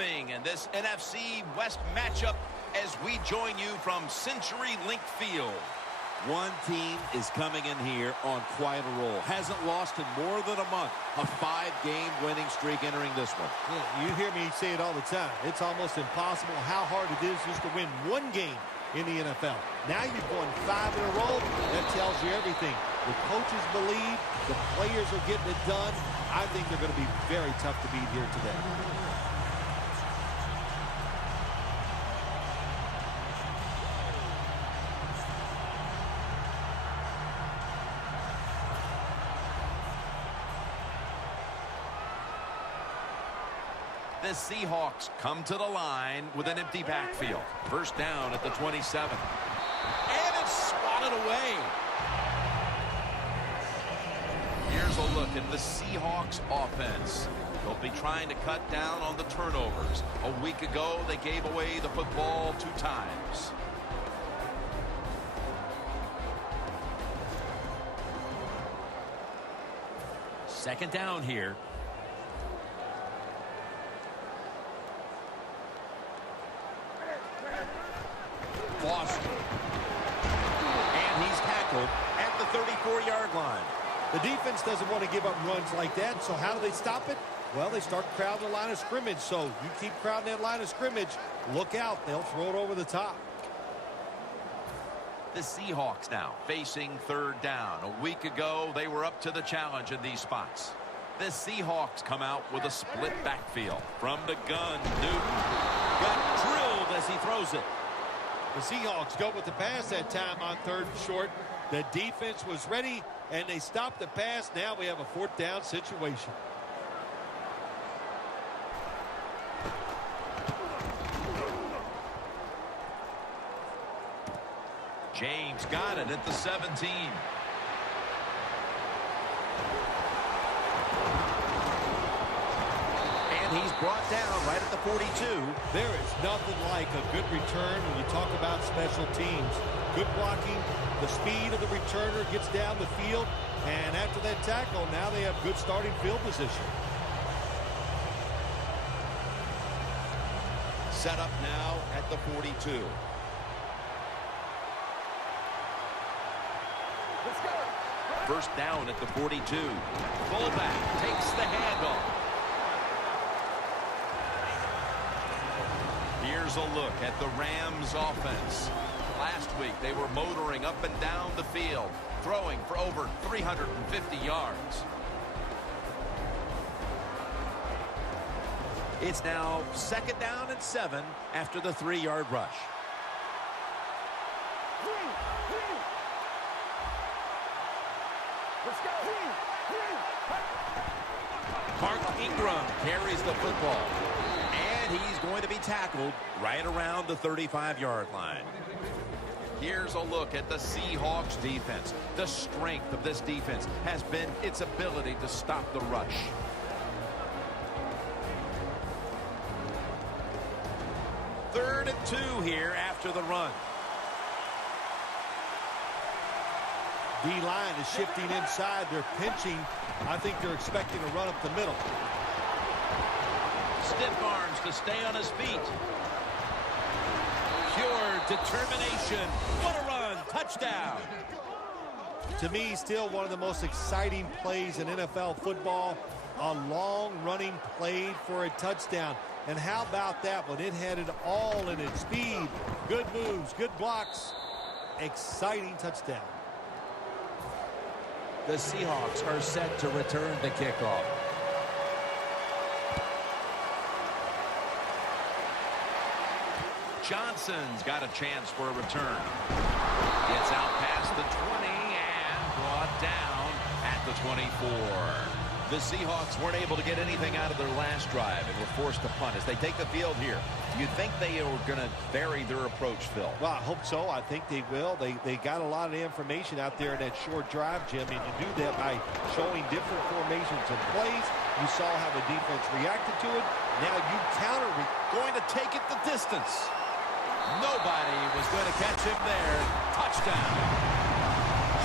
welcoming in this NFC West matchup as we join you from CenturyLink Field. One team is coming in here on quite a roll. Hasn't lost in more than a month. A 5-game winning streak entering this one. Yeah, you hear me say it all the time. It's almost impossible how hard it is just to win one game in the NFL. Now you've won 5 in a row. That tells you everything. The coaches believe. The players are getting it done. I think they're going to be very tough to beat here today. The Seahawks come to the line with an empty backfield. First down at the 27. And it's swatted away. Here's a look at the Seahawks offense. They'll be trying to cut down on the turnovers. A week ago, they gave away the football 2 times. Second down here. Foster. And he's tackled at the 34-yard line. The defense doesn't want to give up runs like that, so how do they stop it? Well, they start crowding the line of scrimmage, so you keep crowding that line of scrimmage, look out, they'll throw it over the top. The Seahawks now facing third down. A week ago, they were up to the challenge in these spots. The Seahawks come out with a split backfield. From the gun, Newton got drilled as he throws it. The Seahawks go with the pass that time on 3rd and short. The defense was ready, and they stopped the pass. Now we have a 4th down situation. James got it at the 17. He's brought down right at the 42. There is nothing like a good return when you talk about special teams. Good blocking, the speed of the returner gets down the field, and after that tackle, now they have good starting field position. Set up now at the 42. Let's go. First down at the 42. Fullback takes the handoff. Here's a look at the Rams offense. Last week, they were motoring up and down the field, throwing for over 350 yards. It's now 2nd down and 7 after the 3-yard rush. Let's go. Mark Ingram carries the football. And he's going to be tackled right around the 35-yard line. Here's a look at the Seahawks defense. The strength of this defense has been its ability to stop the rush. Third and 2 here after the run. D-line is shifting inside. They're pinching. I think they're expecting to run up the middle. Stiff arms to stay on his feet. Pure determination. What a run. Touchdown. To me, still one of the most exciting plays in NFL football. A long running play for a touchdown. And how about that one? It had it all in its speed. Good moves, good blocks. Exciting touchdown. The Seahawks are set to return the kickoff. Johnson's got a chance for a return. Gets out past the 20 and brought down at the 24. The Seahawks weren't able to get anything out of their last drive and were forced to punt as they take the field here. Do you think they are going to vary their approach, Phil? Well, I hope so. I think they will. They got a lot of information out there in that short drive, Jim, and you do that by showing different formations and plays. You saw how the defense reacted to it. Now you counter. Going to take it the distance. Nobody was going to catch him there. Touchdown.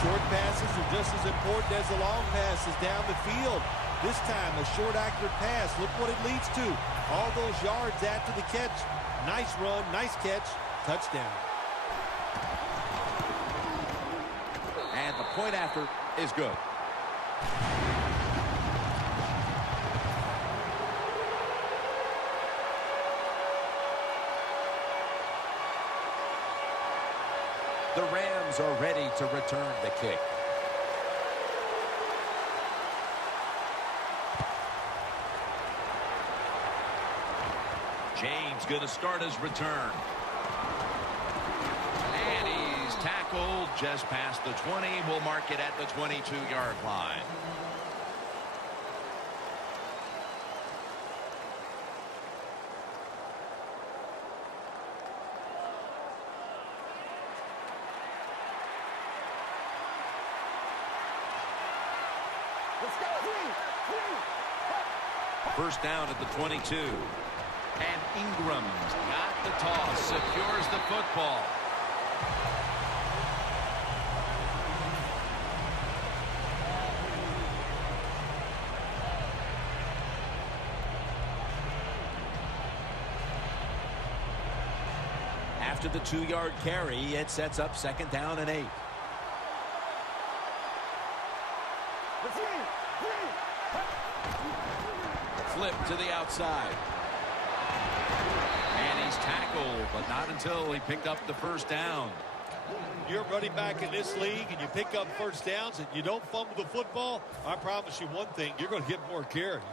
Short passes are just as important as the long passes down the field. This time, a short, accurate pass. Look what it leads to. All those yards after the catch. Nice run, nice catch, touchdown. And the point after is good. The Rams are ready to return the kick. James going to start his return. And he's tackled just past the 20. We'll mark it at the 22-yard line. First down at the 22. And Ingram's got the toss, secures the football. After the 2-yard carry, it sets up second down and 8. Flip to the outside. And he's tackled, but not until he picked up the first down. You're running back in this league and you pick up first downs and you don't fumble the football, I promise you one thing, you're going to get more carries.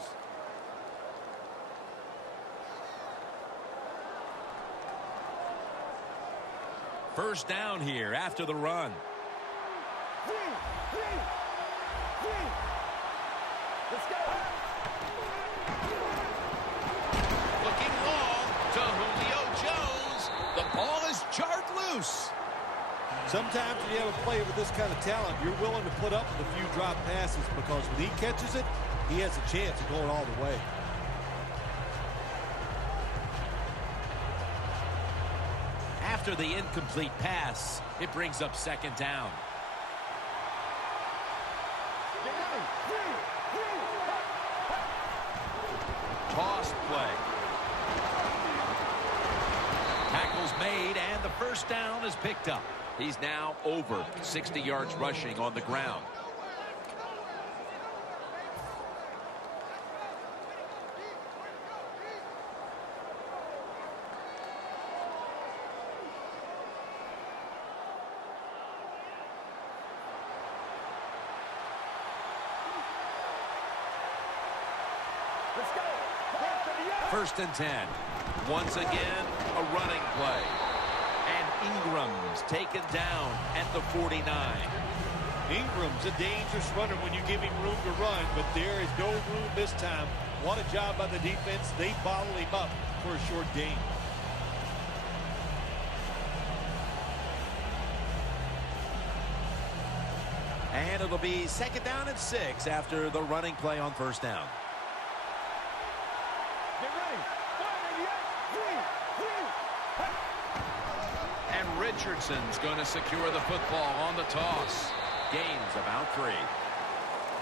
First down here after the run. Let's go. Looking long to Julio Jones. The ball is jarred loose. Sometimes when you have a player with this kind of talent, you're willing to put up with a few drop passes because when he catches it, he has a chance of going all the way. After the incomplete pass, it brings up second down. Toss play. Tackle's made, and the first down is picked up. He's now over 60 yards rushing on the ground. First and 10. Once again, a running play. And Ingram's taken down at the 49. Ingram's a dangerous runner when you give him room to run, but there is no room this time. What a job by the defense. They bottle him up for a short gain. And it'll be second down and 6 after the running play on first down. And Richardson's going to secure the football on the toss. Gains about 3.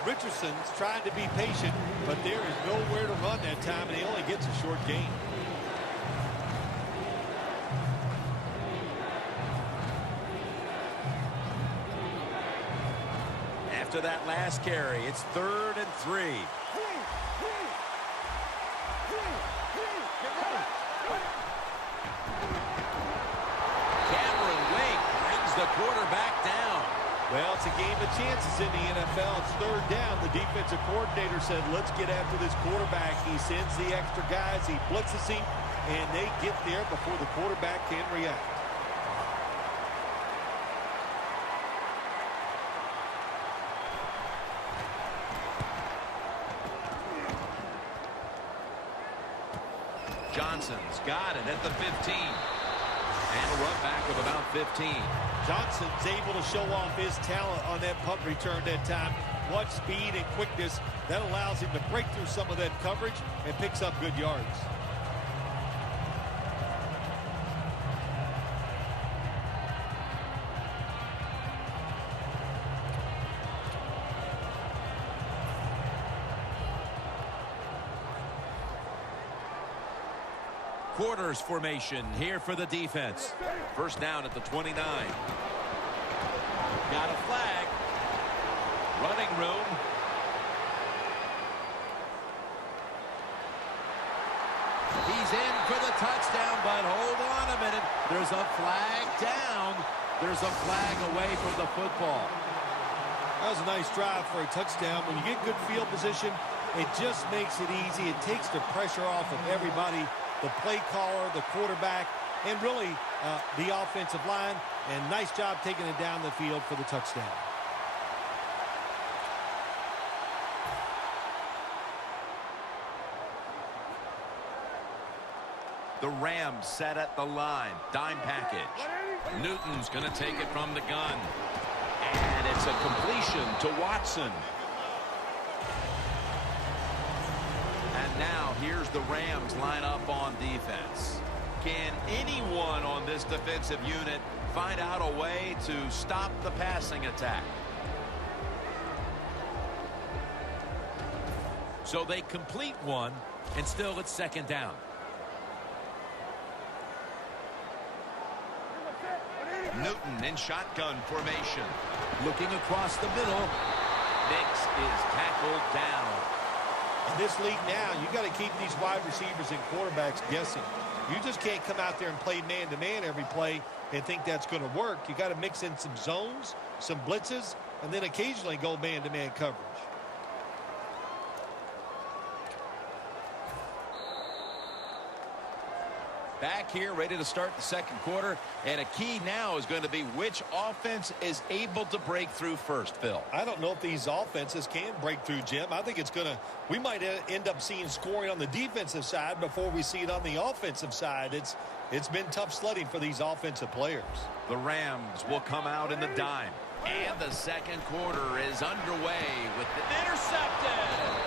Richardson's trying to be patient, but there is nowhere to run that time, and he only gets a short gain. After that last carry, it's 3rd and 3. The quarterback down. Well, it's a game of chances in the NFL. It's 3rd down. The defensive coordinator said, let's get after this quarterback. He sends the extra guys. He blitzes him, and they get there before the quarterback can react. Johnson's got it at the 15. And a run back of about 15. Johnson's able to show off his talent on that punt return that time. What speed and quickness. That allows him to break through some of that coverage and picks up good yards. quarters formation here for the defense. First down at the 29. Got a flag. Running room. He's in for the touchdown, but hold on a minute. There's a flag down. There's a flag away from the football. That was a nice drive for a touchdown. When you get good field position, it just makes it easy. It takes the pressure off of everybody, the play caller, the quarterback, and really the offensive line. And nice job taking it down the field for the touchdown. The Rams set at the line. Dime package. Newton's going to take it from the gun. And it's a completion to Watson. And now here's the Rams line up on defense. Can anyone on this defensive unit find out a way to stop the passing attack? So they complete one, and still it's second down. Newton in shotgun formation. Looking across the middle. Nix is tackled down. In this league now, you got to keep these wide receivers and quarterbacks guessing. You just can't come out there and play man-to-man every play and think that's going to work. You got to mix in some zones, some blitzes, and then occasionally go man-to-man coverage. Back here, ready to start the second quarter. And a key now is going to be which offense is able to break through first, Phil. I don't know if these offenses can break through, Jim. I think it's going to – we might end up seeing scoring on the defensive side before we see it on the offensive side. It's been tough sledding for these offensive players. The Rams will come out in the dime. And the second quarter is underway with the intercepted.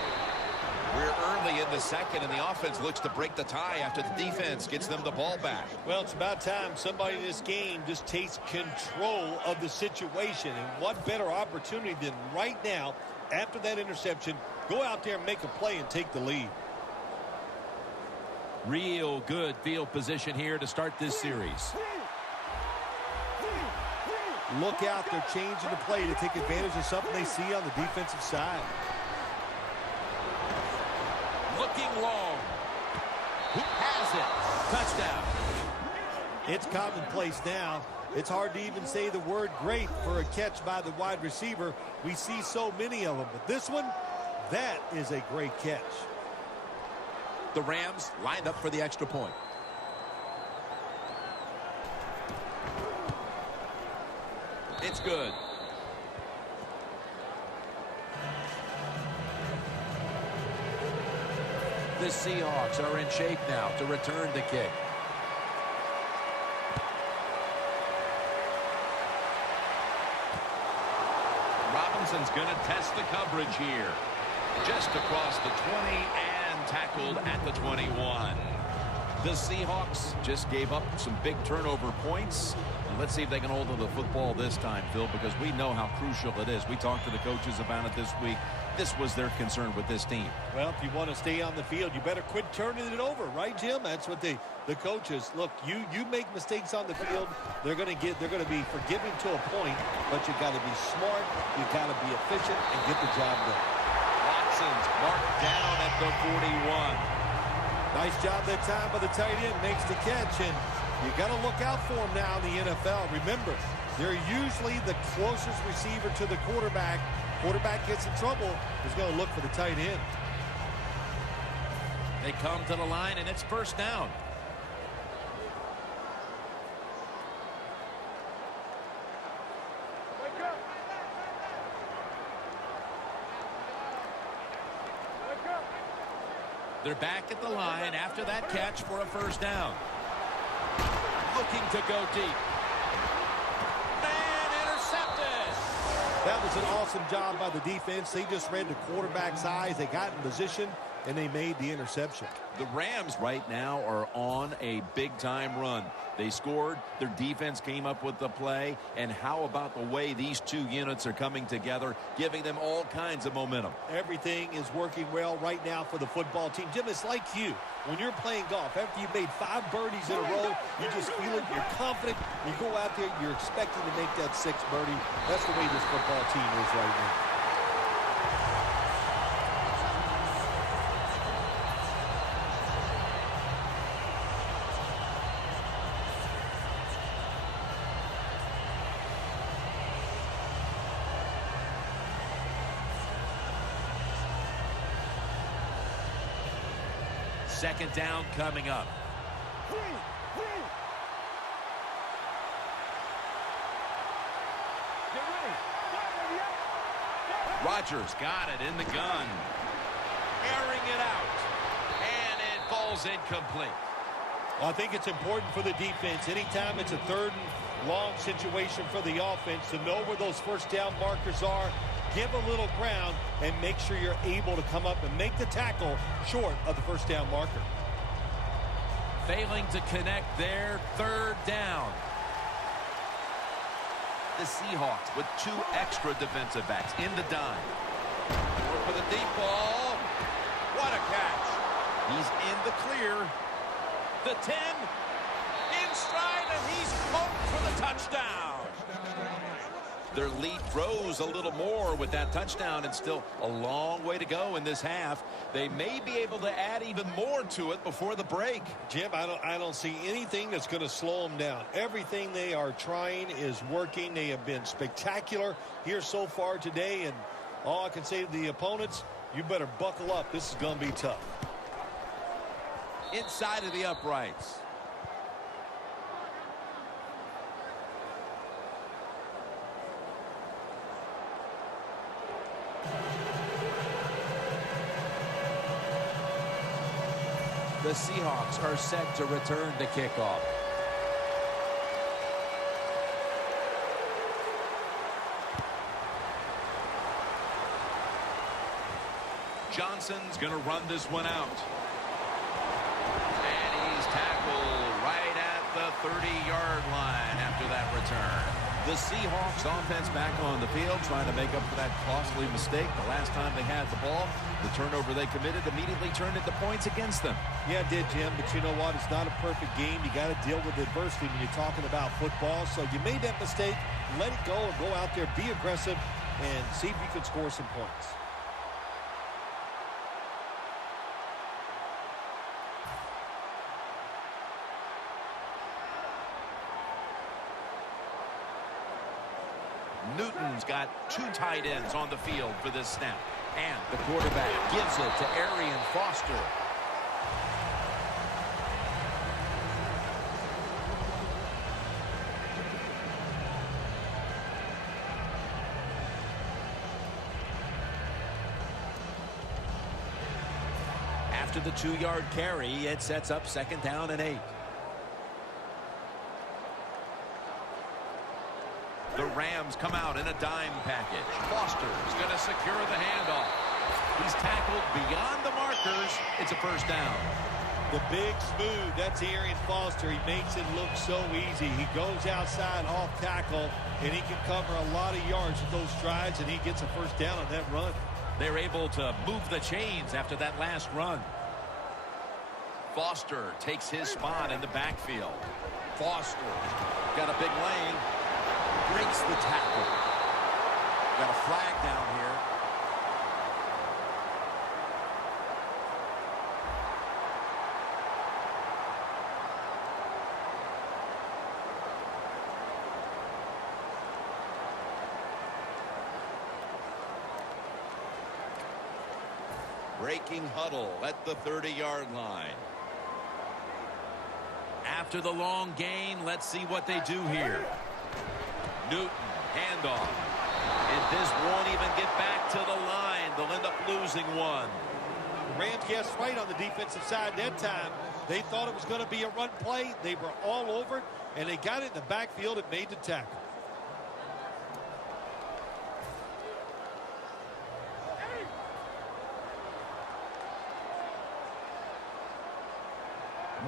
We're early in the second, and the offense looks to break the tie after the defense gets them the ball back. Well, it's about time somebody in this game just takes control of the situation. And what better opportunity than right now, after that interception, go out there and make a play and take the lead. Real good field position here to start this series. Look out, they're changing the play to take advantage of something they see on the defensive side. Looking long. He has it. Touchdown. It's commonplace now. It's hard to even say the word great for a catch by the wide receiver. We see so many of them. But this one, that is a great catch. The Rams lined up for the extra point. It's good. The Seahawks are in shape now to return the kick. Robinson's going to test the coverage here. Just across the 20 and tackled at the 21. The Seahawks just gave up some big turnover points. And let's see if they can hold on to the football this time, Phil, because we know how crucial it is. We talked to the coaches about it this week. This was their concern with this team. Well, if you want to stay on the field, you better quit turning it over, right, Jim? That's what the coaches look. You make mistakes on the field, they're going to be forgiving to a point, but you got to be smart, you got to be efficient, and get the job done. Watson's marked down at the 41. Nice job that time by the tight end, makes the catch, and you got to look out for him now in the NFL. Remember, they're usually the closest receiver to the quarterback. Quarterback gets in trouble, he's going to look for the tight end. They come to the line, and it's first down. They're back at the line after that catch for a first down. Looking to go deep. And intercepted. That was an awesome job by the defense. They just read the quarterback's eyes. They got in position, and they made the interception. The Rams right now are on a big-time run. They scored, their defense came up with the play, and how about the way these two units are coming together, giving them all kinds of momentum. Everything is working well right now for the football team. Jim, it's like you. When you're playing golf, after you've made 5 birdies in a row, you just feel it, you're confident, you go out there, you're expecting to make that 6th birdie. That's the way this football team is right now. Second down coming up. Rodgers got it in the gun. Airing it out. And it falls incomplete. Well, I think it's important for the defense. Anytime it's a 3rd and long situation for the offense to know where those first down markers are, give a little ground, and make sure you're able to come up and make the tackle short of the first down marker. Failing to connect there, 3rd down. The Seahawks with 2 extra defensive backs in the dime. For the deep ball. What a catch. He's in the clear. The 10. In stride, and he's poked for the touchdown. Their lead grows a little more with that touchdown, and still a long way to go in this half. They may be able to add even more to it before the break. Jim, I don't see anything that's going to slow them down. Everything they are trying is working. They have been spectacular here so far today, and all I can say to the opponents, you better buckle up. This is going to be tough. Inside of the uprights. The Seahawks are set to return to kickoff. Johnson's going to run this one out. And he's tackled right at the 30-yard line after that return. The Seahawks offense back on the field trying to make up for that costly mistake. The last time they had the ball, the turnover they committed immediately turned into points against them. Yeah, it did, Jim, but you know what? It's not a perfect game. You got to deal with adversity when you're talking about football. So you made that mistake, let it go, and go out there, be aggressive, and see if you can score some points. Newton's got 2 tight ends on the field for this snap. And the quarterback gives it to Arian Foster. After the 2-yard carry, it sets up 2nd down and 8. The Rams come out in a dime package. Foster's going to secure the handoff. He's tackled beyond the markers. It's a 1st down. The big smooth, that's Arian Foster. He makes it look so easy. He goes outside off tackle, and he can cover a lot of yards with those strides, and he gets a 1st down on that run. They're able to move the chains after that last run. Foster takes his spot in the backfield. Foster got a big lane. Breaks the tackle. Got a flag down here. Breaking huddle at the 30-yard line. After the long gain, let's see what they do here. Newton, handoff. And this won't even get back to the line. They'll end up losing one. The Rams guessed right on the defensive side that time. They thought it was going to be a run play. They were all over it, and they got it in the backfield and made the tackle.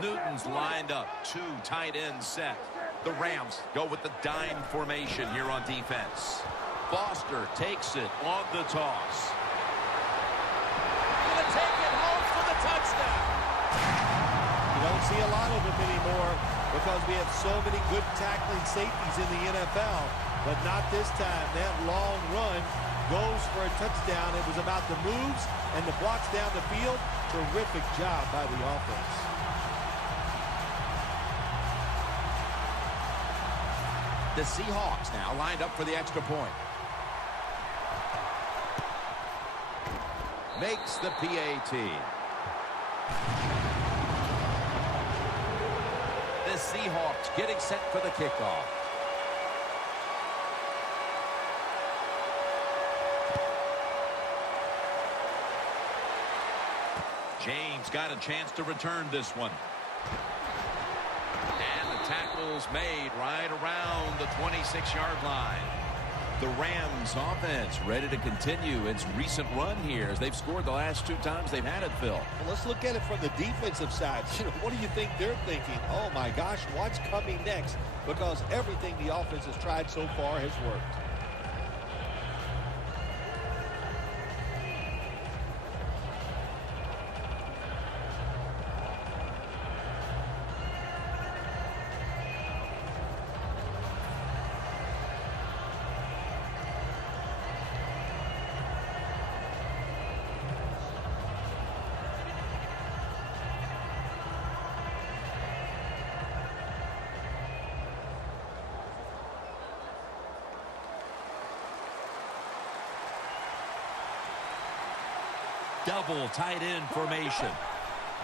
Newton's lined up. 2 tight ends set. The Rams go with the dime formation here on defense. Foster takes it on the toss. Gonna take it home for the touchdown. You don't see a lot of them anymore because we have so many good tackling safeties in the NFL, but not this time. That long run goes for a touchdown. It was about the moves and the blocks down the field. Terrific job by the offense. The Seahawks now lined up for the extra point. Makes the PAT. The Seahawks getting set for the kickoff. James got a chance to return this one. And the tackle's made right around the 26-yard line. The Rams offense ready to continue its recent run here as they've scored the last 2 times they've had it, Phil. Well, let's look at it from the defensive side. What do you think they're thinking? Oh, my gosh, what's coming next? Because everything the offense has tried so far has worked. Double tight end formation.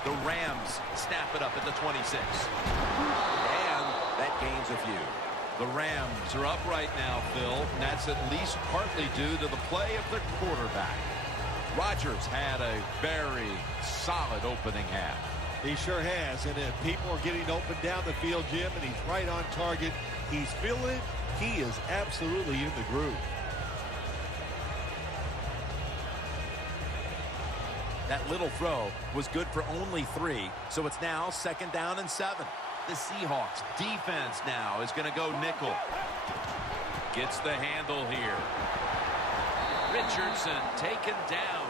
The Rams snap it up at the 26. And that gains a few. The Rams are up right now, Phil, and that's at least partly due to the play of their quarterback. Rodgers had a very solid opening half. He sure has, and people are getting open down the field, Jim, and he's right on target. He's feeling it. He is absolutely in the groove. That little throw was good for only 3, so it's now 2nd down and 7. The Seahawks defense now is going to go nickel. Gets the handle here. Richardson taken down.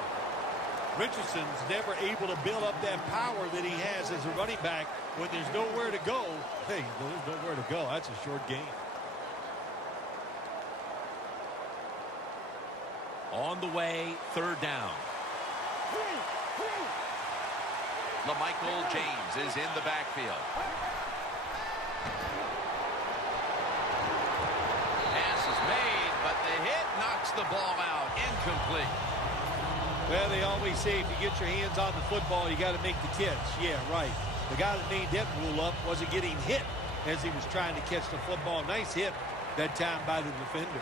Richardson's never able to build up that power that he has as a running back when there's nowhere to go. Hey, there's nowhere to go. That's a short game. On the way, 3rd down. LaMichael James is in the backfield. Pass is made, but the hit knocks the ball out. Incomplete. Well, they always say if you get your hands on the football, you got to make the catch. Yeah, right. The guy that made that rule up wasn't getting hit as he was trying to catch the football. Nice hit that time by the defender.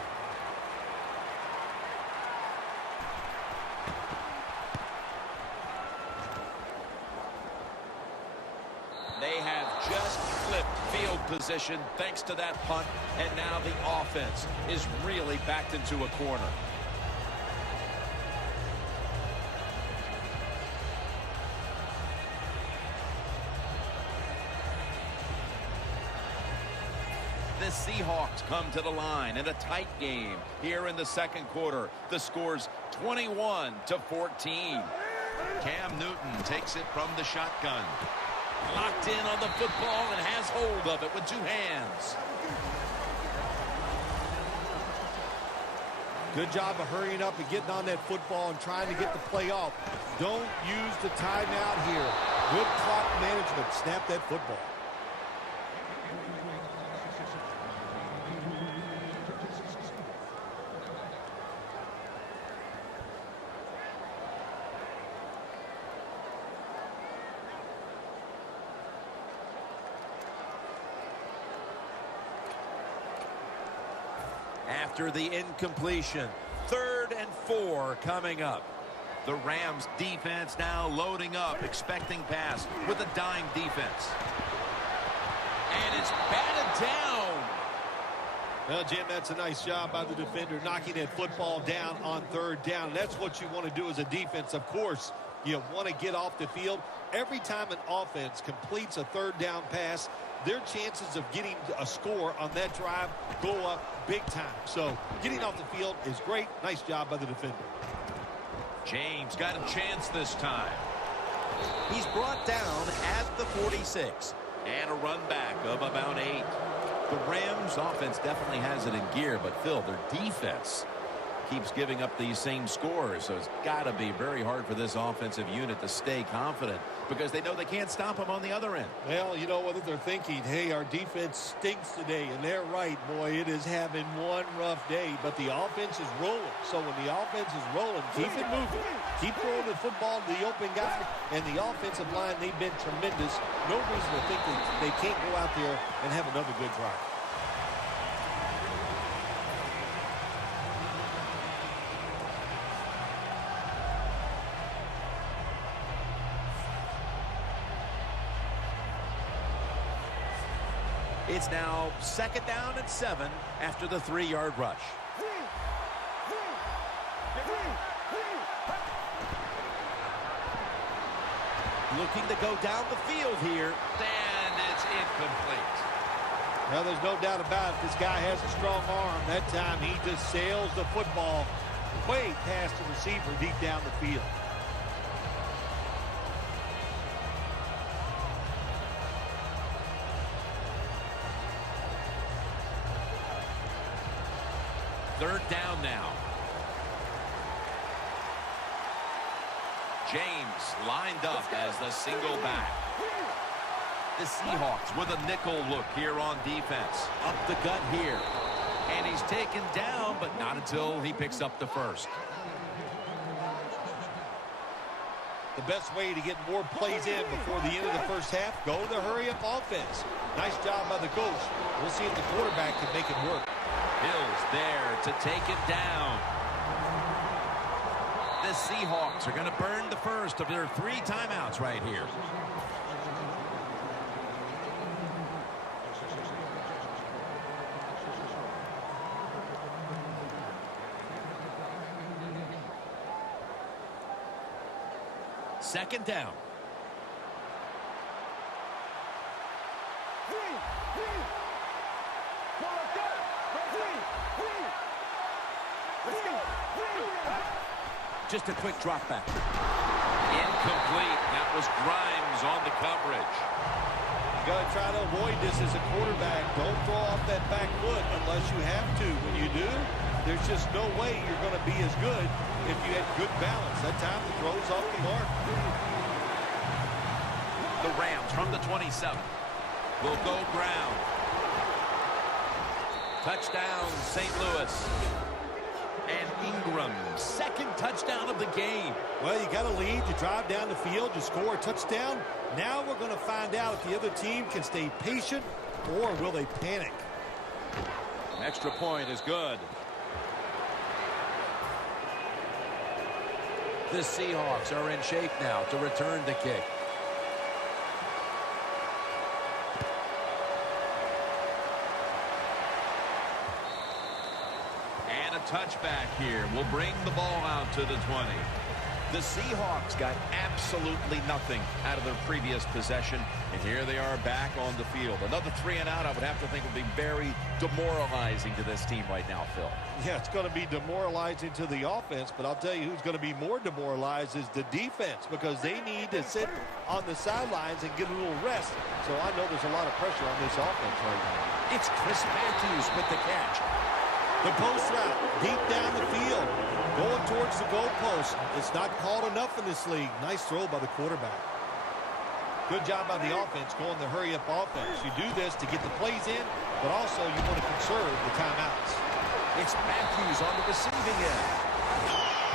They have just flipped field position thanks to that punt, and now the offense is really backed into a corner. The Seahawks come to the line in a tight game here in the 2nd quarter. The score's 21-14. Cam Newton takes it from the shotgun. Locked in on the football and has hold of it with 2 hands. Good job of hurrying up and getting on that football and trying to get the play off. Don't use the timeout here. Good clock management. Snap that football. After the incompletion, 3rd and 4 coming up. The Rams defense now loading up, expecting pass with a dime defense. And it's batted down. Well, Jim, that's a nice job by the defender knocking that football down on 3rd down. That's what you want to do as a defense, of course. You want to get off the field. Every time an offense completes a third down pass, their chances of getting a score on that drive go up big time. So getting off the field is great. Nice job by the defender. James got a chance this time. He's brought down at the 46. And a run back of about 8. The Rams offense definitely has it in gear, but Phil, their defense keeps giving up these same scores, so it's got to be very hard for this offensive unit to stay confident because they know they can't stop them on the other end. Well, you know what they're thinking, hey, our defense stinks today, and they're right, boy, it is having one rough day, but the offense is rolling. So when the offense is rolling, keep it moving. Keep throwing the football to the open guy, and the offensive line, they've been tremendous. No reason to think that they can't go out there and have another good drive. It's now 2nd down and 7 after the 3-yard rush. Looking to go down the field here, and it's incomplete. Well, there's no doubt about it. This guy has a strong arm. That time he just sails the football way past the receiver deep down the field. Third down now. James lined up as the single back. The Seahawks with a nickel look here on defense. Up the gut here. And he's taken down, but not until he picks up the first. The best way to get more plays in before the end of the first half, go the hurry-up offense. Nice job by the coach. We'll see if the quarterback can make it work. Hill's there to take it down. The Seahawks are going to burn the first of their 3 timeouts right here. Second down. Just a quick drop back. Incomplete. That was Grimes on the coverage. You got to try to avoid this as a quarterback. Don't throw off that back foot unless you have to. When you do, there's just no way you're going to be as good if you had good balance. That time the throw's off the mark. The Rams from the 27 will go ground. Touchdown, St. Louis. And Ingram, 2nd touchdown of the game. Well, you got to lead. You drive down the field. You score a touchdown. Now we're going to find out if the other team can stay patient or will they panic. An extra point is good. The Seahawks are in shape now to return the kick. And a touchback here will bring the ball out to the 20. The Seahawks got absolutely nothing out of their previous possession, and here they are back on the field. Another 3 and out, I would have to think, would be very demoralizing to this team right now, Phil. Yeah, it's going to be demoralizing to the offense, but I'll tell you who's going to be more demoralized is the defense because they need to sit on the sidelines and get a little rest. So I know there's a lot of pressure on this offense right now. It's Chris Matthews with the catch. The post route deep down the field, going towards the goalpost. It's not called enough in this league. Nice throw by the quarterback. Good job by the offense going the hurry-up offense. You do this to get the plays in, but also you want to conserve the timeouts. It's Matthews on the receiving end.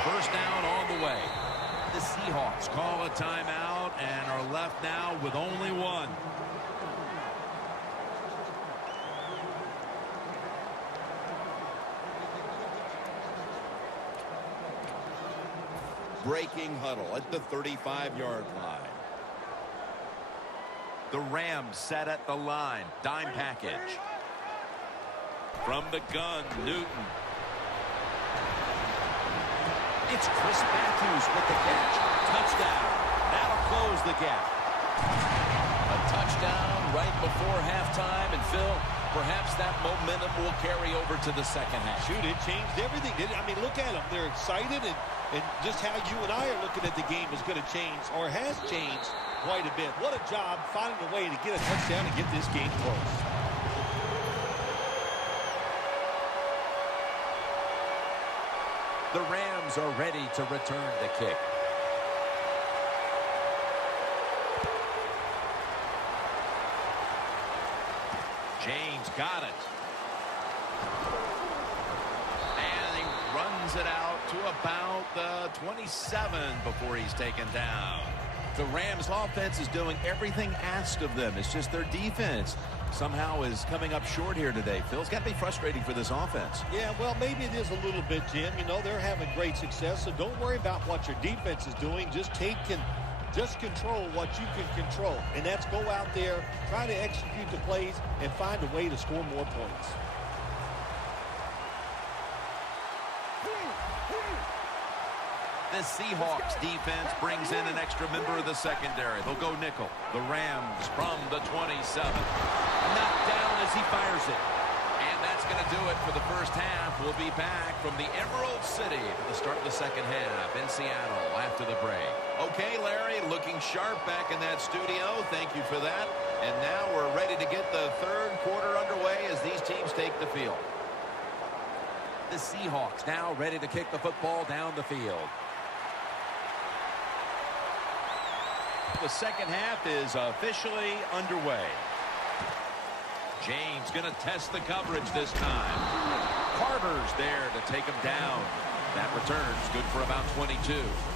First down on the way. The Seahawks call a timeout and are left now with only one. Breaking huddle at the 35-yard line. The Rams set at the line. Dime package. From the gun, Newton. It's Chris Matthews with the catch. Touchdown. That'll close the gap. A touchdown right before halftime. And Phil, perhaps that momentum will carry over to the second half. Shoot, it changed everything, didn't it? I mean, look at them. They're excited, and just how you and I are looking at the game is going to change, or has changed quite a bit. What a job finding a way to get a touchdown and get this game close. The Rams are ready to return the kick. James got it. And he runs it out to about the 27 before he's taken down. The Rams offense is doing everything asked of them. It's just their defense somehow is coming up short here today. Phil, it's got to be frustrating for this offense. Yeah, well, maybe it is a little bit, Jim. You know, they're having great success, so don't worry about what your defense is doing. Just just control what you can control, and that's go out there, try to execute the plays, and find a way to score more points. The Seahawks defense brings in an extra member of the secondary. They'll go nickel. The Rams from the 27. Knocked down as he fires it. And that's going to do it for the first half. We'll be back from the Emerald City for the start of the second half in Seattle after the break. Okay, Larry, looking sharp back in that studio. Thank you for that. And now we're ready to get the third quarter underway as these teams take the field. The Seahawks now ready to kick the football down the field. The second half is officially underway. James going to test the coverage this time. Carter's there to take him down. That return's good for about 22.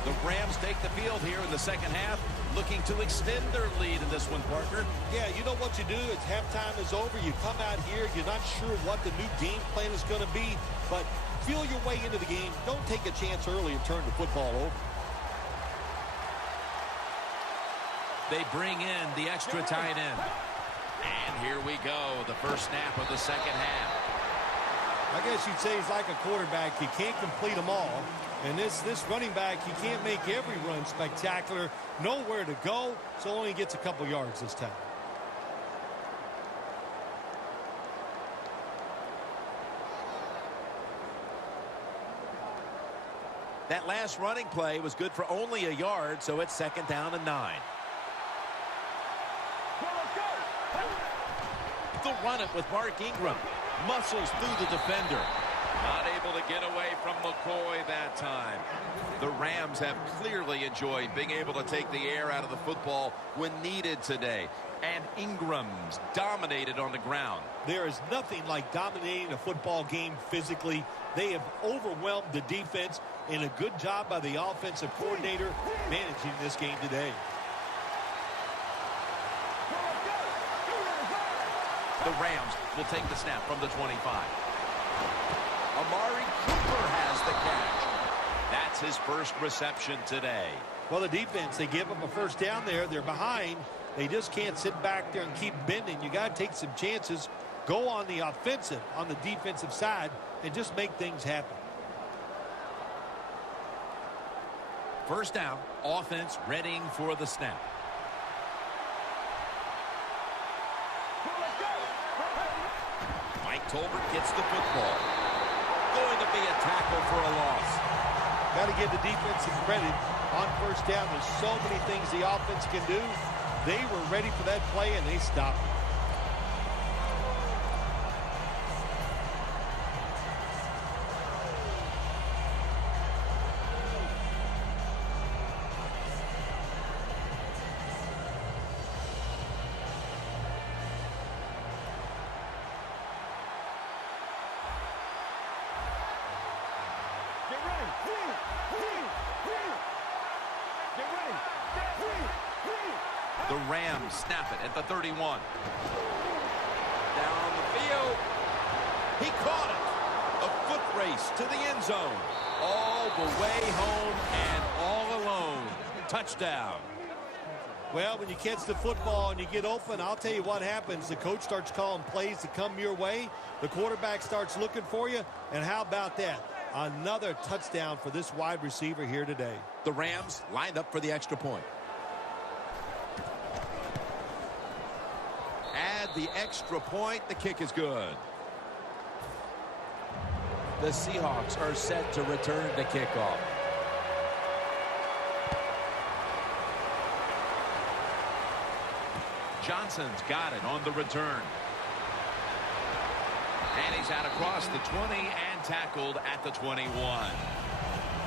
The Rams take the field here in the second half, looking to extend their lead in this one, partner. Yeah, you know what you do? It's halftime is over. You come out here. You're not sure what the new game plan is going to be, but feel your way into the game. Don't take a chance early and turn the football over. They bring in the extra tight end. And here we go, the first snap of the second half. I guess you'd say he's like a quarterback. You can't complete them all. And this running back, you can't make every run spectacular. Nowhere to go, so only gets a couple yards this time. That last running play was good for only a yard, so it's second down and 9. They'll run it with Mark Ingram. Muscles through the defender. Not able to get away from McCoy that time. The Rams have clearly enjoyed being able to take the air out of the football when needed today. And Ingram's dominated on the ground. There is nothing like dominating a football game physically. They have overwhelmed the defense, and a good job by the offensive coordinator managing this game today. The Rams will take the snap from the 25. Amari Cooper has the catch. That's his first reception today. Well, the defense, they give up a first down there. They're behind. They just can't sit back there and keep bending. You got to take some chances. Go on the offensive, on the defensive side, and just make things happen. First down, offense readying for the snap. Tolbert gets the football. Going to be a tackle for a loss. Got to give the defense some credit on first down. There's so many things the offense can do. They were ready for that play, and they stopped it. The Rams snap it at the 31. Down the field. He caught it. A foot race to the end zone. All the way home and all alone. Touchdown. Well, when you catch the football and you get open, I'll tell you what happens. The coach starts calling plays to come your way. The quarterback starts looking for you. And how about that? Another touchdown for this wide receiver here today. The Rams lined up for the extra point. Add the extra point. The kick is good. The Seahawks are set to return the kickoff. Johnson's got it on the return. And he's out across the 20 and tackled at the 21.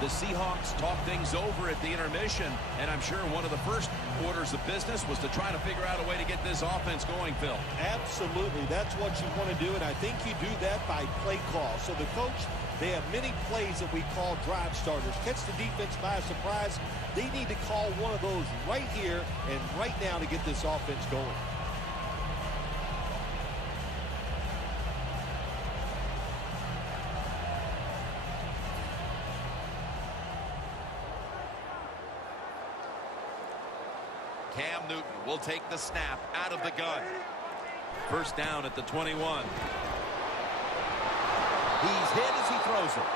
The Seahawks talk things over at the intermission, and I'm sure one of the first orders of business was to try to figure out a way to get this offense going, Phil. Absolutely. That's what you want to do, and I think you do that by play call. So the coach, they have many plays that we call drive starters. Catch the defense by surprise. They need to call one of those right here and right now to get this offense going. Cam Newton will take the snap out of the gun. First down at the 21. He's hit as he throws it.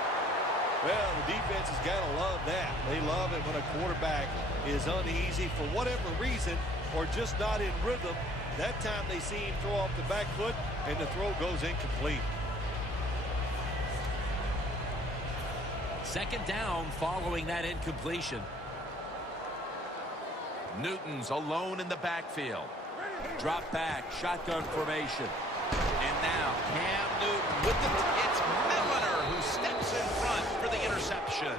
Well, the defense has got to love that. They love it when a quarterback is uneasy for whatever reason or just not in rhythm. That time they see him throw off the back foot and the throw goes incomplete. Second down following that incompletion. Newton's alone in the backfield. Drop back, shotgun formation. And now Cam Newton with it's Milliner who steps in front for the interception.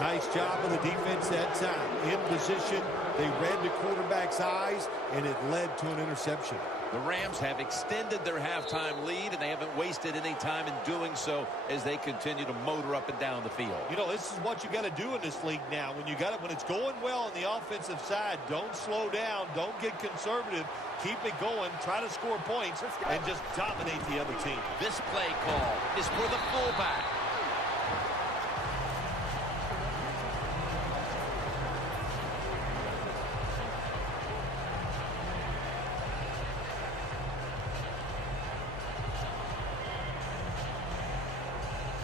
Nice job of the defense that time. In position, they read the quarterback's eyes, and it led to an interception. The Rams have extended their halftime lead, and they haven't wasted any time in doing so as they continue to motor up and down the field. You know, this is what you got to do in this league now. When it's going well on the offensive side, don't slow down, don't get conservative, keep it going, try to score points, and just dominate the other team. This play call is for the fullback.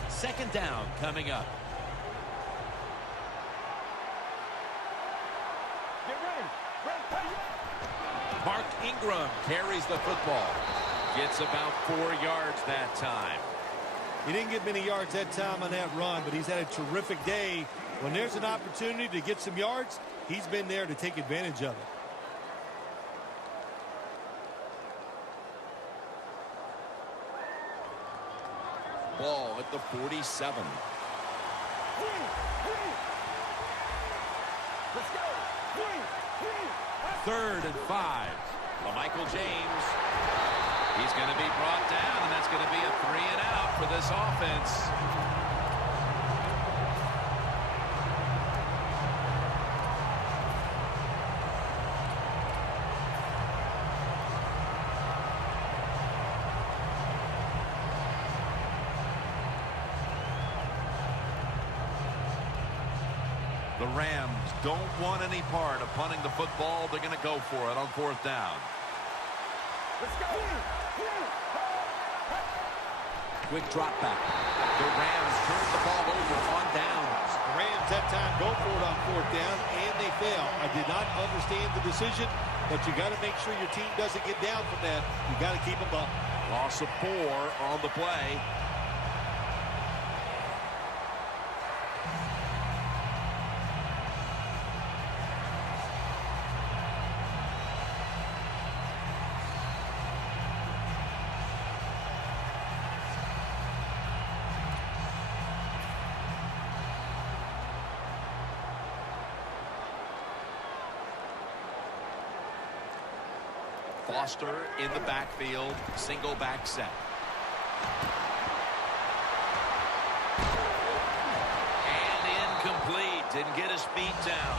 Second down coming up. Mark Ingram carries the football. Gets about 4 yards that time. He didn't get many yards that time on that run, but he's had a terrific day. When there's an opportunity to get some yards, he's been there to take advantage of it. Ball at the 47. Third and 5. LaMichael James. He's going to be brought down, and that's going to be a 3 and out for this offense. The Rams don't want any part of punting the football. They're going to go for it on fourth down. Let's go. Quick drop back. The Rams turn the ball over on downs. The Rams that time go for it on fourth down, and they fail. I did not understand the decision, but you got to make sure your team doesn't get down from that. You got to keep them up. Loss of 4 on the play. Foster in the backfield, single back set. And incomplete. Didn't get his feet down.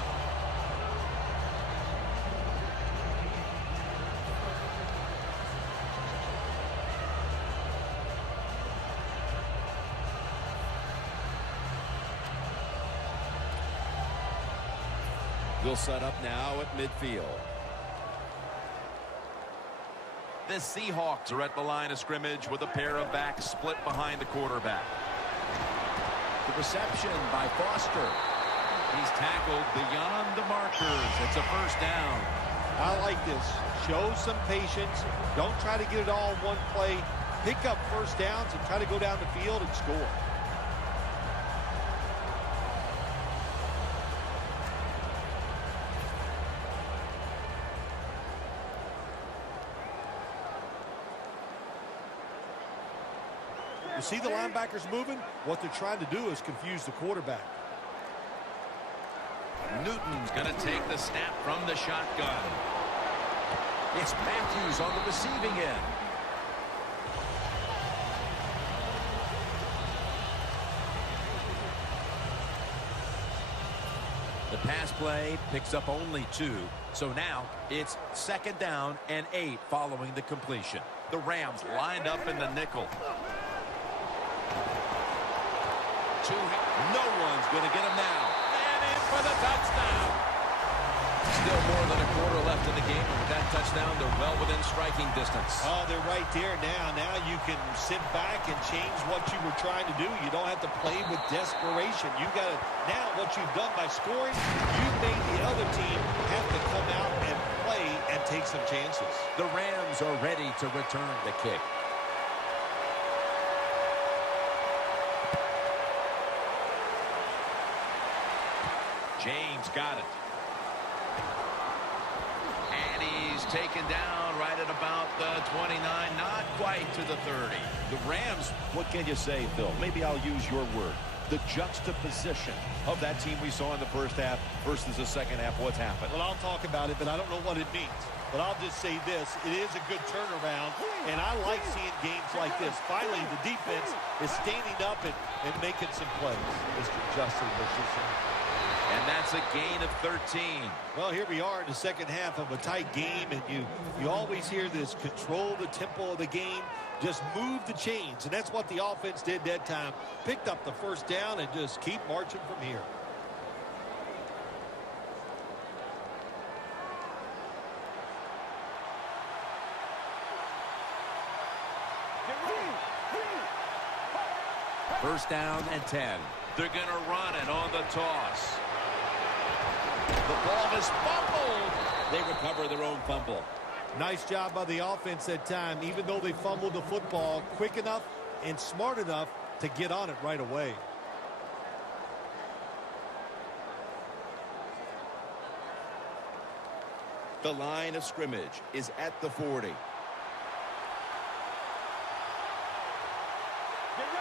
They'll set up now at midfield. The Seahawks are at the line of scrimmage with a pair of backs split behind the quarterback. The reception by Foster. He's tackled beyond the markers. It's a first down. I like this. Show some patience. Don't try to get it all in one play. Pick up first downs and try to go down the field and score. You see the linebackers moving? What they're trying to do is confuse the quarterback. Newton's going to take the snap from the shotgun. It's Matthews on the receiving end. The pass play picks up only 2. So now it's 2nd down and 8 following the completion. The Rams lined up in the nickel. No one's going to get him now. And in for the touchdown. Still more than a quarter left in the game, and with that touchdown, they're well within striking distance. Oh, they're right there now. Now you can sit back and change what you were trying to do. You don't have to play with desperation. You got to, now what you've done by scoring, you've made the other team have to come out and play and take some chances. The Rams are ready to return the kick. James got it. And he's taken down right at about the 29, not quite to the 30. The Rams, what can you say, Phil? Maybe I'll use your word. The juxtaposition of that team we saw in the first half versus the second half. What's happened? Well, I'll talk about it, but I don't know what it means. But I'll just say this. It is a good turnaround, and I like seeing games like this. Finally, the defense is standing up and making some plays. Mr. Justin Richardson. And that's a gain of 13. Well, here we are in the second half of a tight game, and you always hear this: control the tempo of the game, just move the chains, and that's what the offense did that time. Picked up the first down and just keep marching from here. First down and 10. They're going to run it on the toss. The ball is fumbled. They recover their own fumble. Nice job by the offense that time, even though they fumbled the football, quick enough and smart enough to get on it right away. The line of scrimmage is at the 40.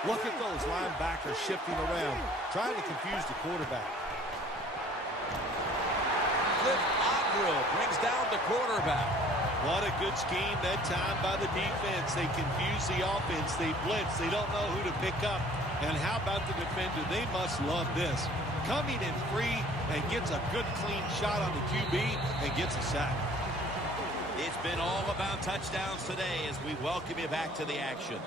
Look at those linebackers shifting around, trying to confuse the quarterback. Cliff Averill brings down the quarterback. What a good scheme that time by the defense. They confuse the offense. They blitz. They don't know who to pick up. And how about the defender? They must love this. Coming in free and gets a good clean shot on the QB and gets a sack. It's been all about touchdowns today as we welcome you back to the action.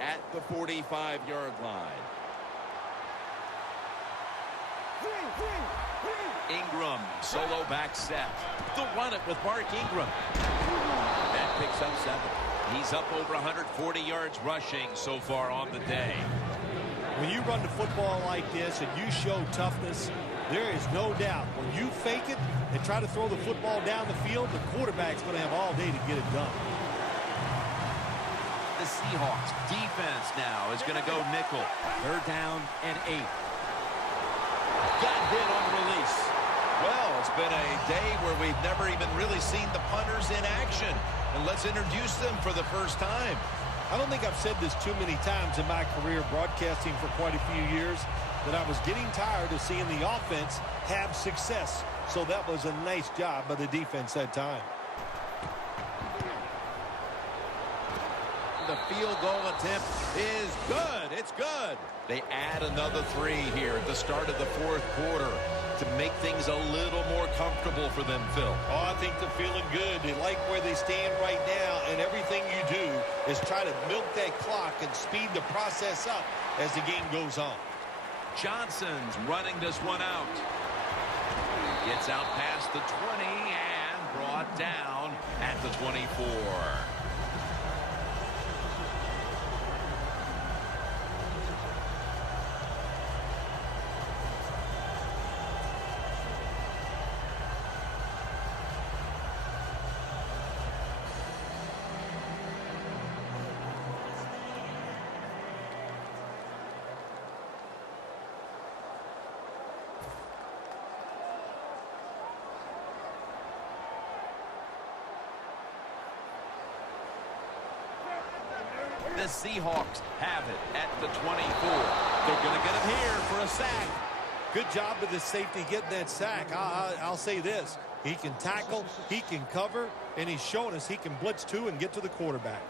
At the 45-yard line. Ingram, solo back set. They'll run it with Mark Ingram. That picks up 7. He's up over 140 yards rushing so far on the day. When you run the football like this and you show toughness, there is no doubt when you fake it and try to throw the football down the field, the quarterback's going to have all day to get it done. The Seahawks defense now is going to go nickel. 3rd down and 8. Got hit on release. Well, it's been a day where we've never even really seen the punters in action. And let's introduce them for the first time. I don't think I've said this too many times in my career broadcasting for quite a few years, that I was getting tired of seeing the offense have success. So that was a nice job by the defense that time. The field goal attempt is good. It's good. They add another 3 here at the start of the fourth quarter to make things a little more comfortable for them, Phil. Oh, I think they're feeling good. They like where they stand right now, and everything you do is try to milk that clock and speed the process up as the game goes on. Johnson's running this one out. Gets out past the 20 and brought down at the 24. The Seahawks have it at the 24. They're going to get him here for a sack. Good job with the safety getting that sack. I'll say this. He can tackle, he can cover, and he's showing us he can blitz too and get to the quarterback.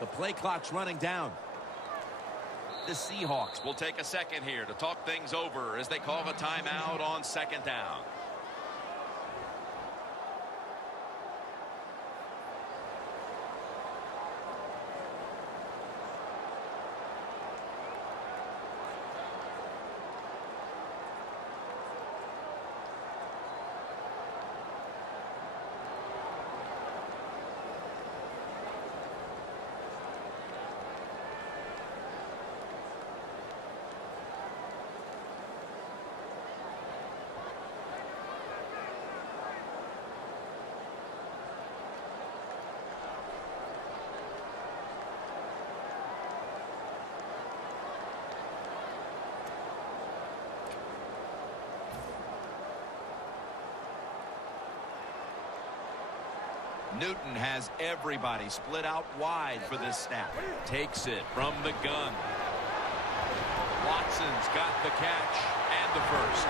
The play clock's running down. The Seahawks will take a second here to talk things over as they call a timeout on second down. Newton has everybody split out wide for this snap. Takes it from the gun. Watson's got the catch and the first.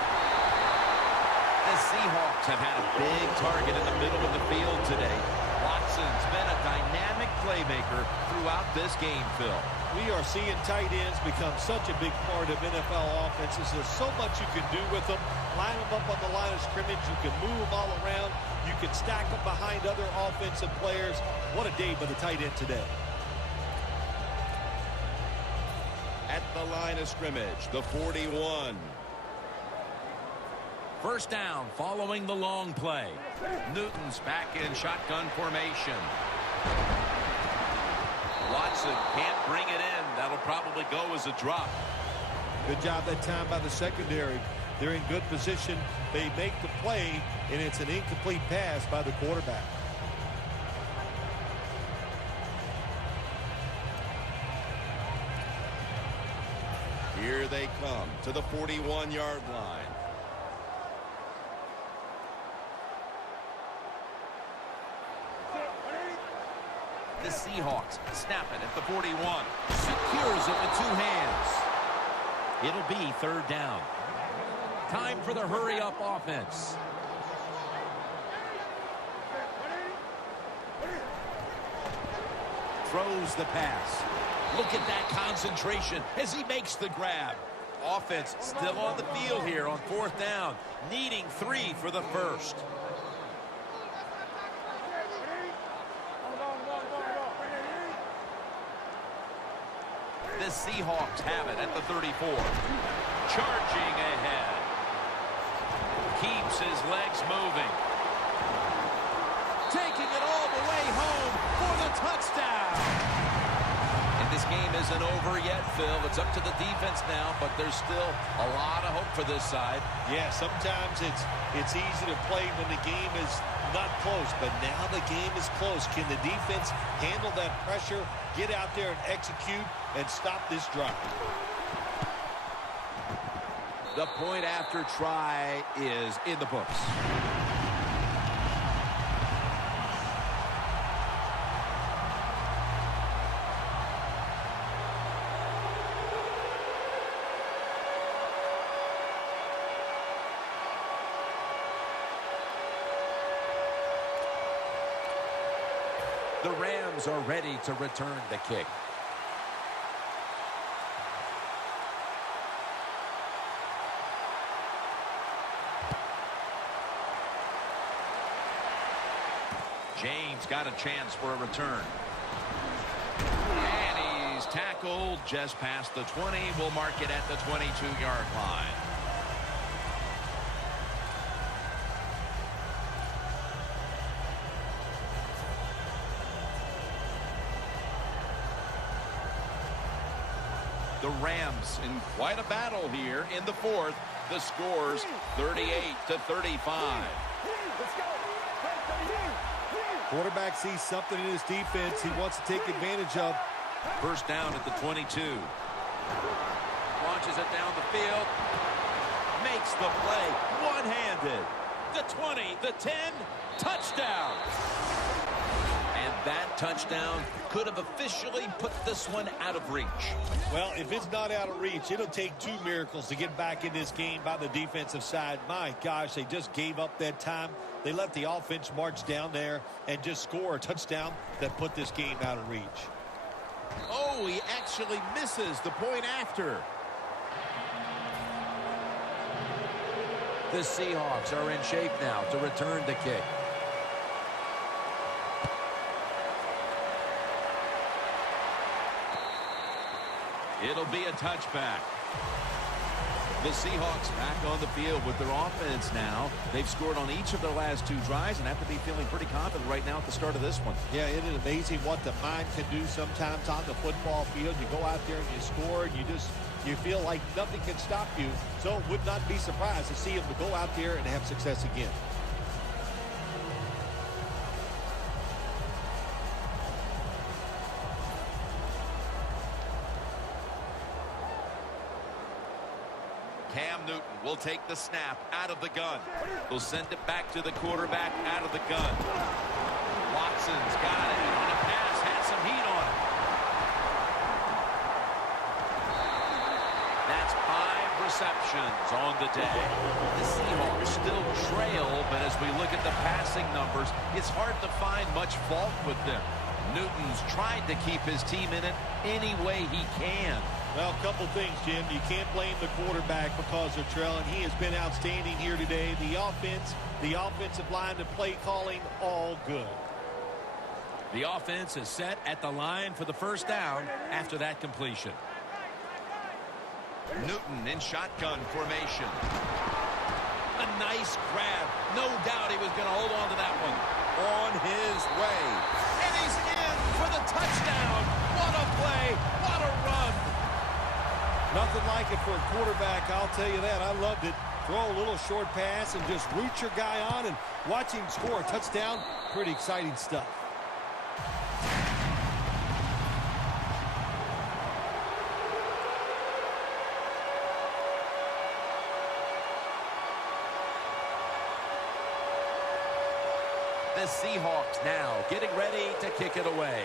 The Seahawks have had a big target in the middle of the field today. Watson's been a dynamic playmaker throughout this game, Phil. We are seeing tight ends become such a big part of NFL offenses. There's so much you can do with them. Line them up on the line of scrimmage. You can move them all around. You can stack them behind other offensive players. What a day by the tight end today. At the line of scrimmage, the 41. First down following the long play. Newton's back in shotgun formation. Watson can't bring it in. That'll probably go as a drop. Good job that time by the secondary. They're in good position. They make the play, and it's an incomplete pass by the quarterback. Here they come to the 41-yard line. The Seahawks snap it at the 41. Secures it with 2 hands. It'll be third down. Time for the hurry-up offense. Throws the pass. Look at that concentration as he makes the grab. Offense still on the field here on fourth down, needing 3 for the first. The Seahawks have it at the 34. Charging ahead. Keeps his legs moving. Taking it all the way home for the touchdown. And this game isn't over yet, Phil. It's up to the defense now, but there's still a lot of hope for this side. Yeah, sometimes it's easy to play when the game is not close, but now the game is close. Can the defense handle that pressure, get out there and execute, and stop this drive? The point after try is in the books. The Rams are ready to return the kick. James got a chance for a return. And he's tackled just past the 20. We'll mark it at the 22-yard line. The Rams in quite a battle here in the fourth. The score's 38-35. Quarterback sees something in his defense he wants to take advantage of. First down at the 22. Launches it down the field. Makes the play one-handed. The 20, the 10, touchdown. And that touchdown could have officially put this one out of reach. Well, if it's not out of reach, it'll take two miracles to get back in this game by the defensive side. My gosh, they just gave up that time. They let the offense march down there and just score a touchdown that put this game out of reach. Oh, he actually misses the point after. The Seahawks are in shape now to return the kick. It'll be a touchback. The Seahawks back on the field with their offense now. They've scored on each of their last two drives and have to be feeling pretty confident right now at the start of this one. Yeah, it is amazing what the mind can do sometimes on the football field. You go out there and you score, and you feel like nothing can stop you. So would not be surprised to see him to go out there and have success again. Cam Newton will take the snap out of the gun. He'll send it back to the quarterback out of the gun. Watson's got it on a pass, had some heat on it. That's 5 receptions on the day. The Seahawks still trail, but as we look at the passing numbers, it's hard to find much fault with them. Newton's tried to keep his team in it any way he can. Well, a couple things, Jim. You can't blame the quarterback because they're trailing. He has been outstanding here today. The offense, the offensive line, the play calling, all good. The offense is set at the line for the first down after that completion. Newton in shotgun formation. A nice grab. No doubt he was going to hold on to that one. On his way. And he's in for the touchdown. What a play. What a run. Nothing like it for a quarterback, I'll tell you that. I loved it. Throw a little short pass and just root your guy on and watch him score a touchdown. Pretty exciting stuff. The Seahawks now getting ready to kick it away.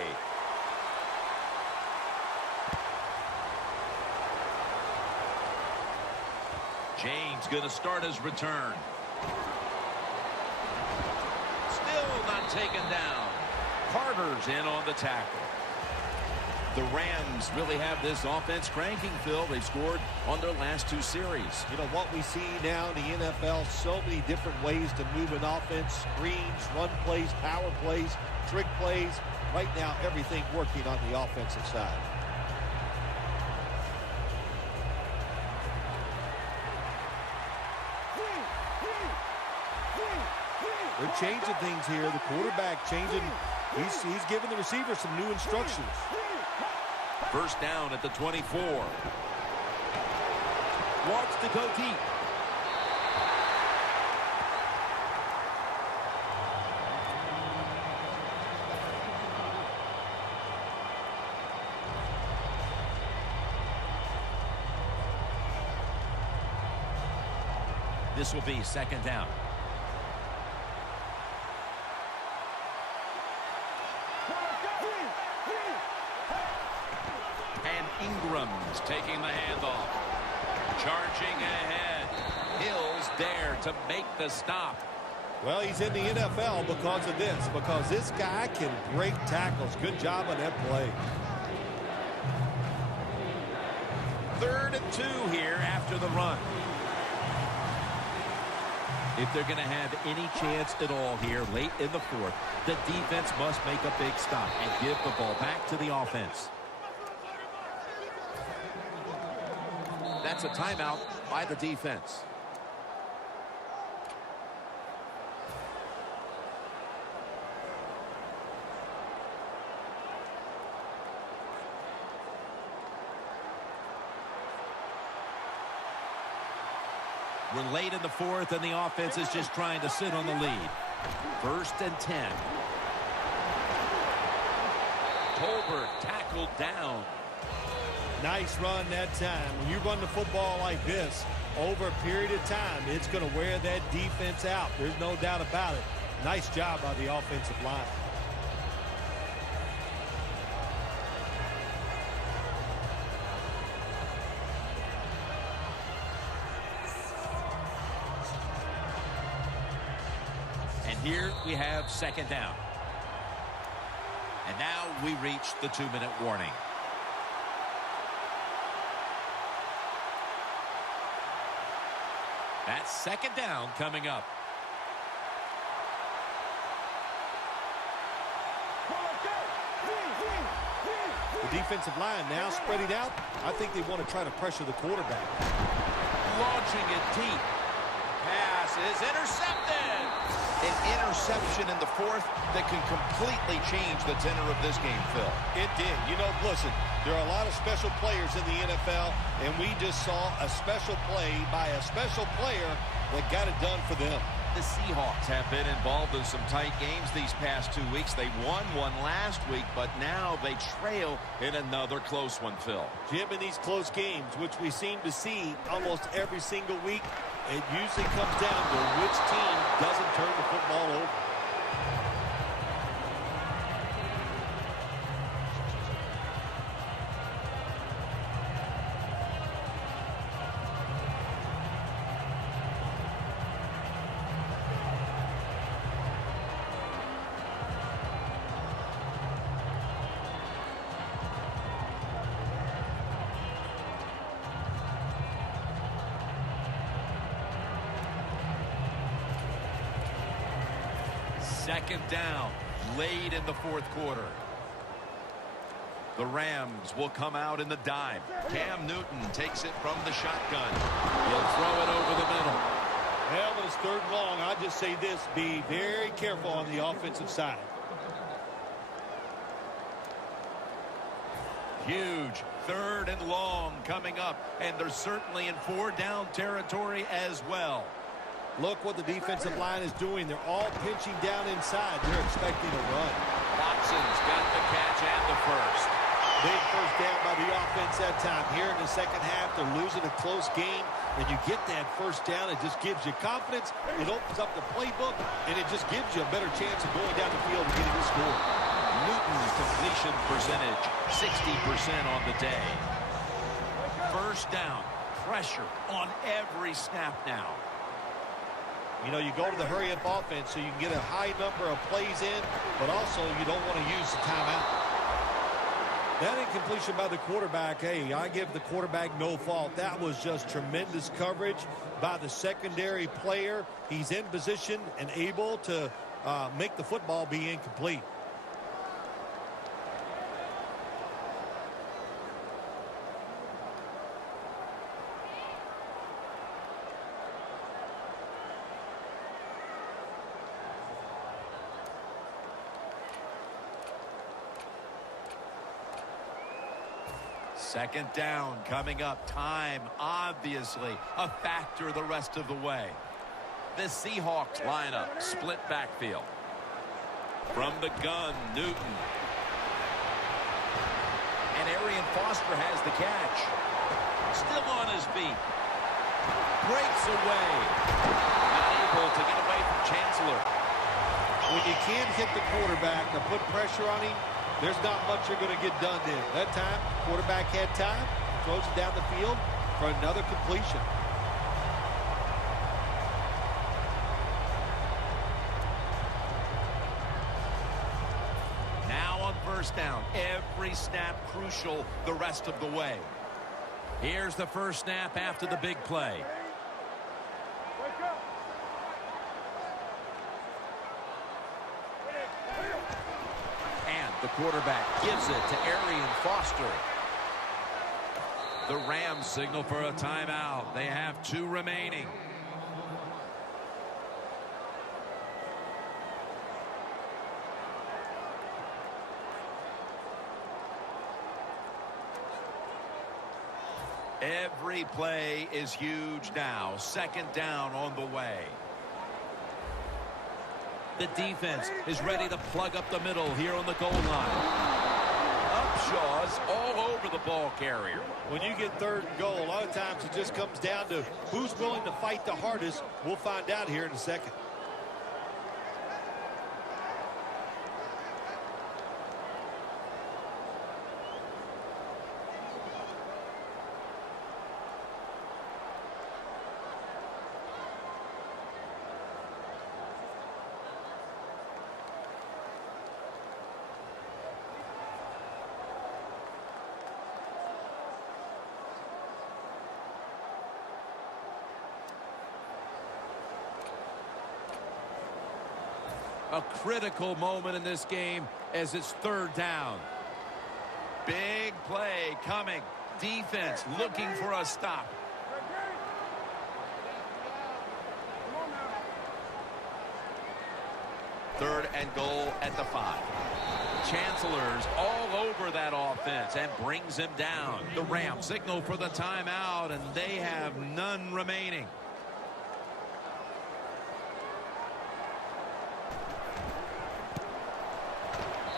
James going to start his return. Still not taken down. Carter's in on the tackle. The Rams really have this offense cranking, Phil. They've scored on their last 2 series. You know, what we see now in the NFL, so many different ways to move an offense. Screens, run plays, power plays, trick plays. Right now, everything working on the offensive side. They're changing things here. The quarterback changing. He's giving the receiver some new instructions. First down at the 24. Wants to go deep. This will be second down. And Ingram's taking the handoff. Charging ahead. Hill's there to make the stop. Well, he's in the NFL because of this, because this guy can break tackles. Good job on that play. 3rd and 2 here after the run. If they're going to have any chance at all here late in the 4th, the defense must make a big stop and give the ball back to the offense. That's a timeout by the defense. We're late in the 4th, and the offense is just trying to sit on the lead. 1st and 10. Tolbert tackled down. Nice run that time. When you run the football like this, over a period of time, it's going to wear that defense out. There's no doubt about it. Nice job by the offensive line. Here we have second down. And now we reach the 2-minute warning. That's second down coming up. The defensive line now spreading out. I think they want to try to pressure the quarterback. Launching it deep. Pass is intercepted. An interception in the 4th that can completely change the tenor of this game, Phil. It did. You know, listen, there are a lot of special players in the NFL, and we just saw a special play by a special player that got it done for them. The Seahawks have been involved in some tight games these past 2 weeks. They won one last week, but now they trail in another close one, Phil. Jim, in these close games, which we seem to see almost every single week, it usually comes down to which team doesn't turn the football over. Second down, late in the 4th quarter. The Rams will come out in the dime. Cam Newton takes it from the shotgun. He'll throw it over the middle. Well, when it's 3rd and long, I just say this, be very careful on the offensive side. Huge 3rd and long coming up, and they're certainly in 4-down territory as well. Look what the defensive line is doing. They're all pinching down inside. They're expecting a run. Watson's got the catch and the first. Big first down by the offense that time. Here in the second half, they're losing a close game, and you get that first down. It just gives you confidence. It opens up the playbook, and it just gives you a better chance of going down the field and getting a score. Newton's completion percentage, 60% on the day. First down, pressure on every snap now. You know, you go to the hurry-up offense so you can get a high number of plays in, but also you don't want to use the timeout. That incompletion by the quarterback, hey, I give the quarterback no fault. That was just tremendous coverage by the secondary player. He's in position and able to make the football be incomplete. Second down coming up. Time, obviously, a factor the rest of the way. The Seahawks lineup, split backfield. From the gun, Newton. And Arian Foster has the catch. Still on his feet. Breaks away. Not able to get away from Chancellor. When you can't hit the quarterback or put pressure on him, there's not much you're going to get done then. That time, quarterback had time, throws it down the field for another completion. Now on first down, every snap crucial the rest of the way. Here's the first snap after the big play. The quarterback gives it to Arian Foster. The Rams signal for a timeout. They have 2 remaining. Every play is huge now. Second down on the way. The defense is ready to plug up the middle here on the goal line. Upshaw's all over the ball carrier. When you get third and goal, a lot of times it just comes down to who's willing to fight the hardest. We'll find out here in a second. A critical moment in this game as it's third down. Big play coming. Defense looking for a stop. Third and goal at the 5. Chancellor's all over that offense and brings him down. The Rams signal for the timeout, and they have none remaining.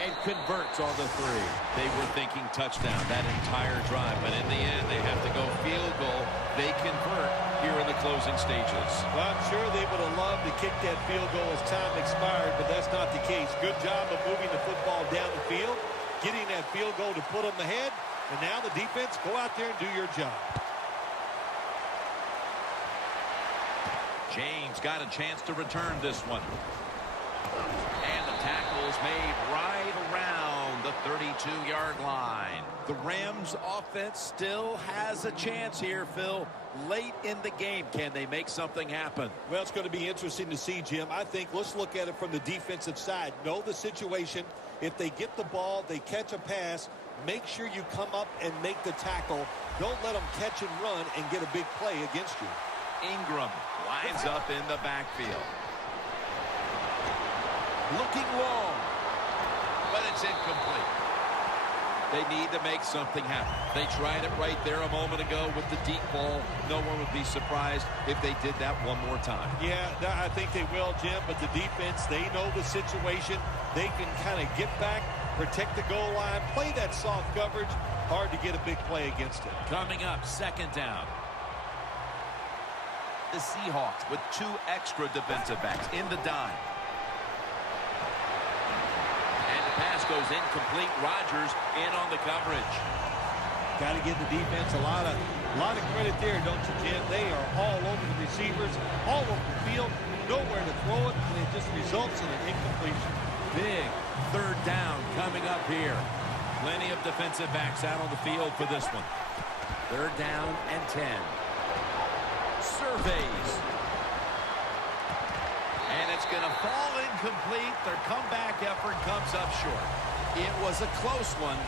And converts on the 3. They were thinking touchdown that entire drive, but in the end they have to go field goal. They convert here in the closing stages. Well, I'm sure they would have loved to kick that field goal as time expired, but that's not the case. Good job of moving the football down the field, getting that field goal to put them ahead, and now the defense, go out there and do your job. James got a chance to return this one. And the tackle is made right around the 32-yard line. The Rams offense still has a chance here, Phil. Late in the game, can they make something happen? Well, it's going to be interesting to see, Jim. I think let's look at it from the defensive side. Know the situation. If they get the ball, they catch a pass, make sure you come up and make the tackle. Don't let them catch and run and get a big play against you. Ingram lines up in the backfield. Looking long, but it's incomplete. They need to make something happen. They tried it right there a moment ago with the deep ball. No one would be surprised if they did that one more time. Yeah, I think they will, Jim, but the defense, they know the situation. They can kind of get back, protect the goal line, play that soft coverage. Hard to get a big play against it. Coming up, second down. The Seahawks with 2 extra defensive backs in the dime. Pass goes incomplete. Rodgers in on the coverage. Got to give the defense a lot of credit there, don't you, Jim? They are all over the receivers, all over the field, nowhere to throw it, and it just results in an incompletion. Big third down coming up here. Plenty of defensive backs out on the field for this one. Third down and 10. Surveys. And it's going to fall incomplete. Their comeback effort comes up short. It was a close one.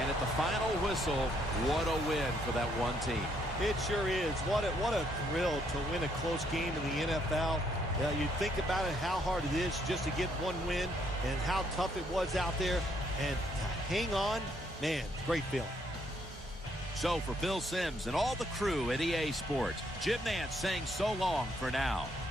And at the final whistle, what a win for that one team. It sure is. What a thrill to win a close game in the NFL. You think about it, how hard it is just to get one win and how tough it was out there. And to hang on, man, great feeling. So for Phil Simms and all the crew at EA Sports, Jim Nance saying so long for now.